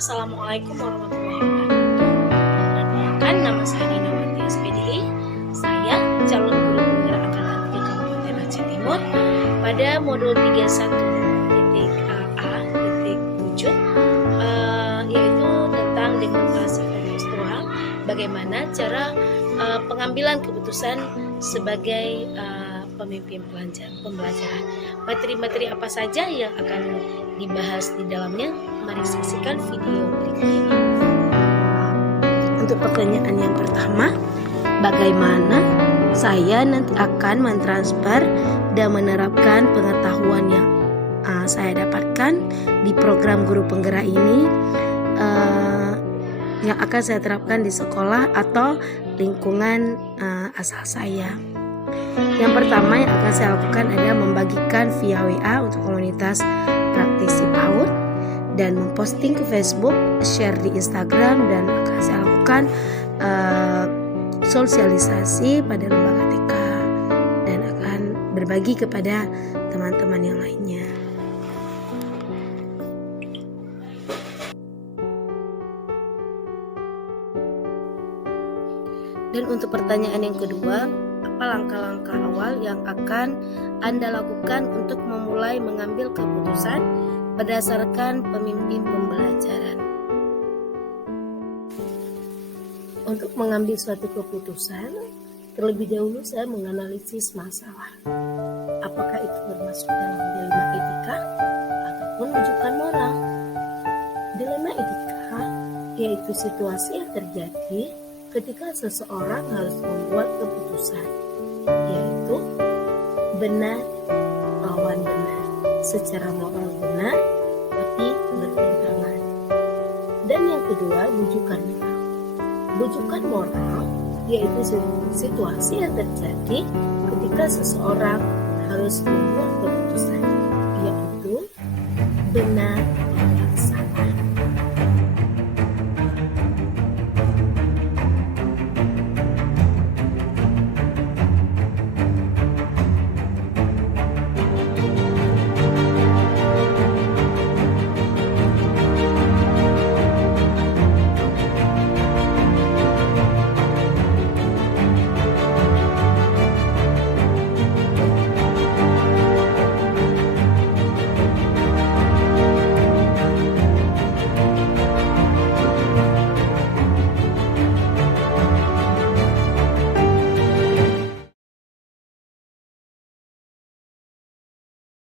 Assalamualaikum warahmatullahi wabarakatuh. Perkenalkan, nama saya Ninawati SPD. Saya calon guru penggerak angkatan 3 Kabupaten Aceh Timur pada modul 31.A.7 yaitu tentang demokrasi kontekstual, bagaimana cara pengambilan keputusan sebagai pemimpin pembelajaran. Materi-materi apa saja yang akan dibahas di dalamnya? Mari saksikan video berikut ini. Untuk pertanyaan yang pertama, bagaimana saya nanti akan mentransfer dan menerapkan pengetahuan yang saya dapatkan di program guru penggerak ini yang akan saya terapkan di sekolah atau lingkungan asal saya. Yang pertama yang akan saya lakukan adalah membagikan via WA untuk komunitas praktisi PAUD dan memposting ke Facebook, share di Instagram, dan akan saya lakukan sosialisasi pada lembaga TK dan akan berbagi kepada teman-teman yang lainnya. Dan untuk pertanyaan yang kedua, apa langkah-langkah awal yang akan Anda lakukan untuk memulai mengambil keputusan berdasarkan pemimpin pembelajaran? Untuk mengambil suatu keputusan, terlebih dahulu saya menganalisis masalah. Apakah itu bermasuk dalam dilema etika ataupun rujukan moral? Dilema etika yaitu situasi yang terjadi ketika seseorang harus membuat keputusan, yaitu benar lawan benar, secara moral benar tapi bertentangan. Dan yang kedua, rujukan moral. Rujukan moral yaitu situasi yang terjadi ketika seseorang harus membuat keputusan, yaitu benar